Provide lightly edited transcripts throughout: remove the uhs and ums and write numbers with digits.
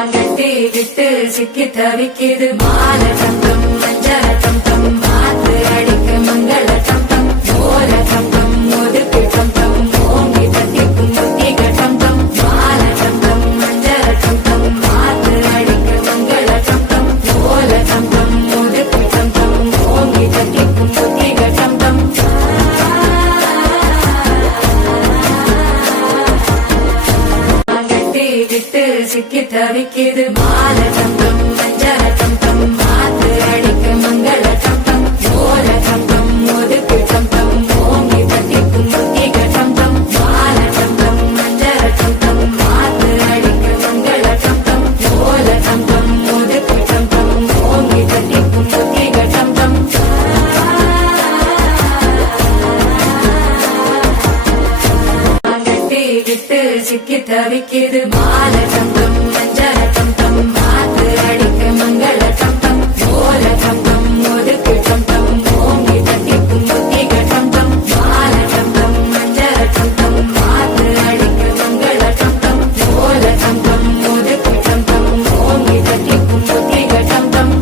கட்டி விட்டு சிக்கி தவிக்கிது மால சந்தம் மஞ்சள சந்தம் மாத்து அடிக்க மங்கள சந்தம் ஓல சந்தம் ஒதுக்கு சந்தம் ஓங்கி தட்டிக்கும் முத்திக சந்தம் மால சந்தம் மஞ்சள சந்தம் மாத்து அடிக்க மங்கள சந்தம் ஓல சந்தம் ஒதுக்கு சந்தம் ஓங்கி தட்டிக்கும் முத்திக சந்தம் விட்டு சிக்கி தவிக்கிது மால சந்தம் மஞ்சள சந்தம் மாத்து அடிக்க மங்கள சந்தம் ஓல சந்தம் ஒதுக்கு சந்தம் ஓங்கி தட்டிக்கும் முத்திக சந்தம் மால சந்தம் மஞ்சள சந்தம் மாத்து அடிக்க மங்கள சந்தம் ஓல சந்தம் ஒதுக்கு சந்தம் ஓங்கி தட்டிக்கும் முத்திக சந்தம் விட்டு சிக்கி தவிக்கிது மால சந்தம் மஞ்சள சந்தம் மாத்து அடிக்க மங்கள சந்தம் ஓல சந்தம் ஒதுக்கு சந்தம் ஓங்கி தட்டிக்கும் முத்திக சந்தம் மால சந்தம் மஞ்சள சந்தம் மாத்து அடிக்க மங்கள சந்தம் ஓல சந்தம் ஒதுக்கு சந்தம் ஓங்கி தட்டிக்கும் முத்திக சந்தம்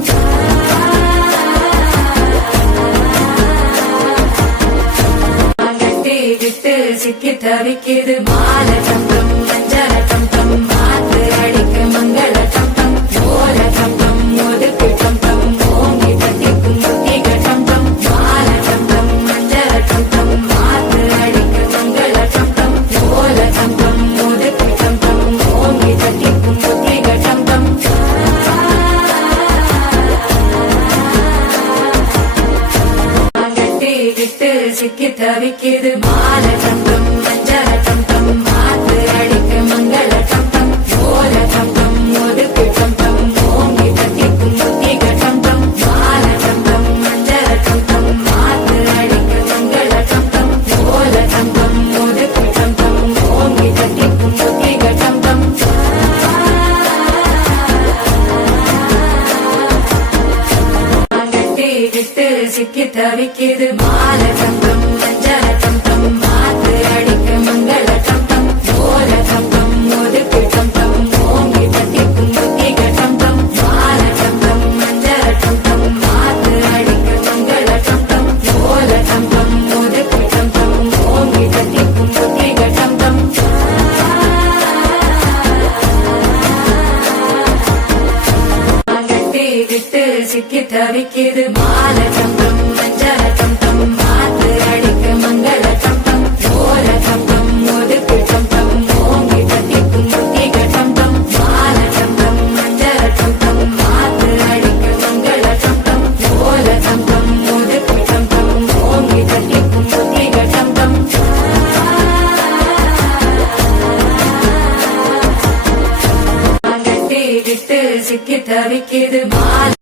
விட்டு சிக்கி தவிக்கிது மால சந்தம் மஞ்சள சந்தம் மாத்து அடிக்க மங்கள சந்தம் ஓல சந்தம் ஒதுக்கு சந்தம் ஓங்கி தட்டிக்கும் முத்திக சந்தம் மால சந்தம் மஞ்சள சந்தம் மாத்து அடிக்க மங்கள சந்தம் ஓல சந்தம் ஒதுக்கு சந்தம் ஓங்கி தட்டிக்கும் முத்திக சந்தம் விட்டு சிக்கி தவிக்கிது மால சந்தம் மஞ்சள சந்தம் மாத்து அடிக்க மங்கள சந்தம் ஓல சந்தம் ஒதுக்கு சந்தம் ஓங்கி தட்டிக்கும் முத்திக சந்தம் மால சந்தம் மஞ்சள சந்தம் மாத்து அடிக்க மங்கள சந்தம் ஓல சந்தம் ஒதுக்கு சந்தம் ஓங்கி தட்டிக்கும் முத்திக சந்தம் விட்டு சிக்கி தவிக்கிது மால சந்தம் மஞ்சள சந்தம் மாத்து அடிக்க மங்கள சந்தம் ஓல சந்தம் ஒதுக்கு சந்தம் ஓங்கி தட்டிக்கும் முத்திக சந்தம் மால சந்தம் மஞ்சள சந்தம் மாத்து அடிக்க மங்கள சந்தம் ஓல சந்தம் ஒதுக்கு சந்தம் ஓங்கி தட்டிக்கும் முத்திக சந்தம் விட்டு சிக்கி தவிக்கிது மால சந்தம் மஞ்சள சந்தம் மாத்து அடிக்க மங்கள சந்தம் ஓல சந்தம் ஒதுக்கு சந்தம் ஓங்கி தட்டிக்கும் முத்திக சந்தம் மால சந்தம் மஞ்சள சந்தம் மாத்து அடிக்க மங்கள சந்தம் ஓல சந்தம் ஒதுக்கு சந்தம் ஓங்கி தட்டிக்கும் முத்திக சந்தம் விட்டு சிக்கி தவிக்கிது மால